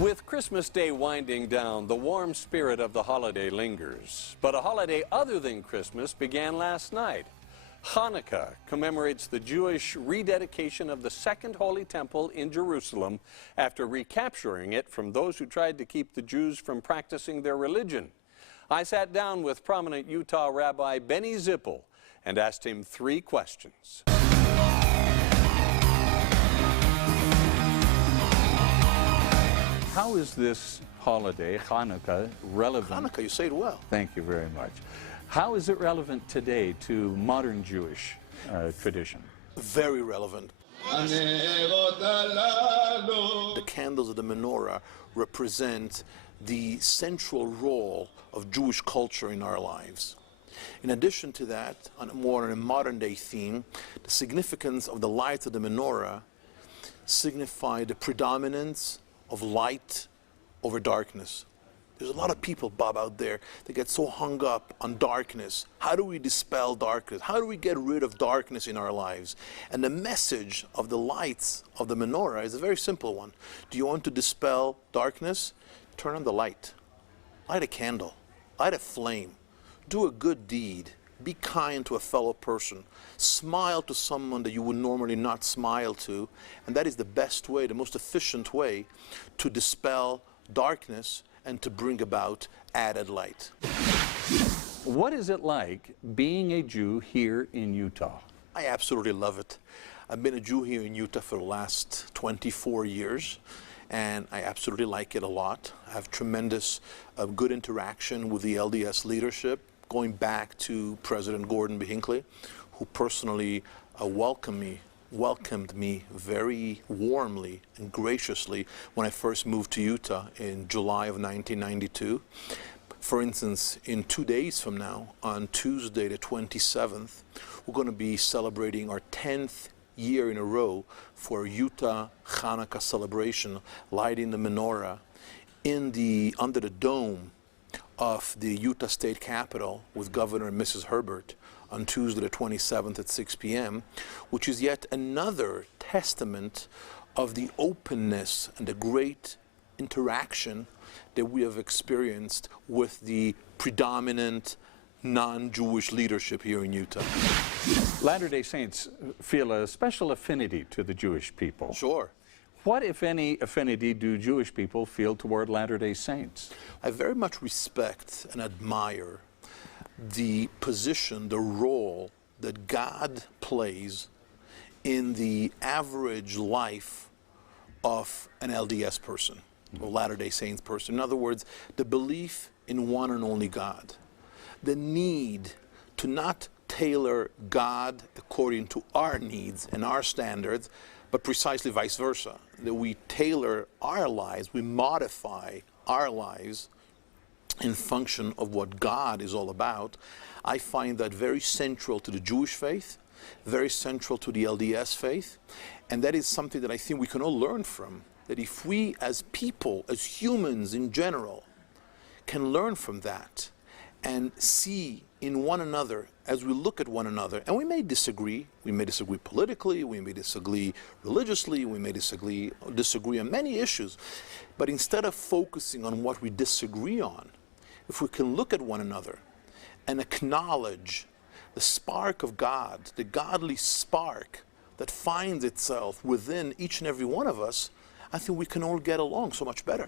With Christmas Day winding down, the warm spirit of the holiday lingers. But a holiday other than Christmas began last night. Hanukkah commemorates the Jewish rededication of the Second Holy Temple in Jerusalem after recapturing it from those who tried to keep the Jews from practicing their religion. I sat down with prominent Utah Rabbi Benny Zippel and asked him 3 questions. How is this holiday, Hanukkah, relevant? Hanukkah, you say it well. Thank you very much. How is it relevant today to modern Jewish tradition? Very relevant. The candles of the menorah represent the central role of Jewish culture in our lives. In addition to that, on a modern day theme, the significance of the lights of the menorah signify the predominance of light over darkness. There's a lot of people, Bob, out there that get so hung up on darkness. How do we dispel darkness? How do we get rid of darkness in our lives? And the message of the lights of the menorah is a very simple one. Do you want to dispel darkness? Turn on the light. Light a candle. Light a flame. Do a good deed. Be kind to a fellow person. Smile to someone that you would normally not smile to. And that is the best way, the most efficient way to dispel darkness and to bring about added light. What is it like being a Jew here in Utah? I absolutely love it. I've been a Jew here in Utah for the last 24 years. And I absolutely like it a lot. I have tremendous good interaction with the LDS leadership, going back to President Gordon B. Hinckley, who personally welcomed me very warmly and graciously when I first moved to Utah in July of 1992. For instance, in 2 days from now, on Tuesday the 27th, we're going to be celebrating our 10th year in a row for Utah Hanukkah celebration, lighting the menorah under the dome of the Utah State Capitol with Governor and Mrs. Herbert on Tuesday the 27th at 6 p.m., which is yet another testament of the openness and the great interaction that we have experienced with the predominant non-Jewish leadership here in Utah. Latter-day Saints feel a special affinity to the Jewish people. Sure. What, if any, affinity do Jewish people feel toward Latter-day Saints? I very much respect and admire the position, the role that God plays in the average life of an LDS person, or Latter-day Saints person. In other words, the belief in one and only God. The need to not tailor God according to our needs and our standards, but precisely vice versa. That we tailor our lives, we modify our lives in function of what God is all about. I find that very central to the Jewish faith, very central to the LDS faith, and that is something that I think we can all learn from. That if we as people, as humans in general, can learn from that and see in one another, as we look at one another, and we may disagree politically, we may disagree religiously, we may disagree on many issues, but instead of focusing on what we disagree on, if we can look at one another and acknowledge the spark of God, the godly spark that finds itself within each and every one of us, I think we can all get along so much better.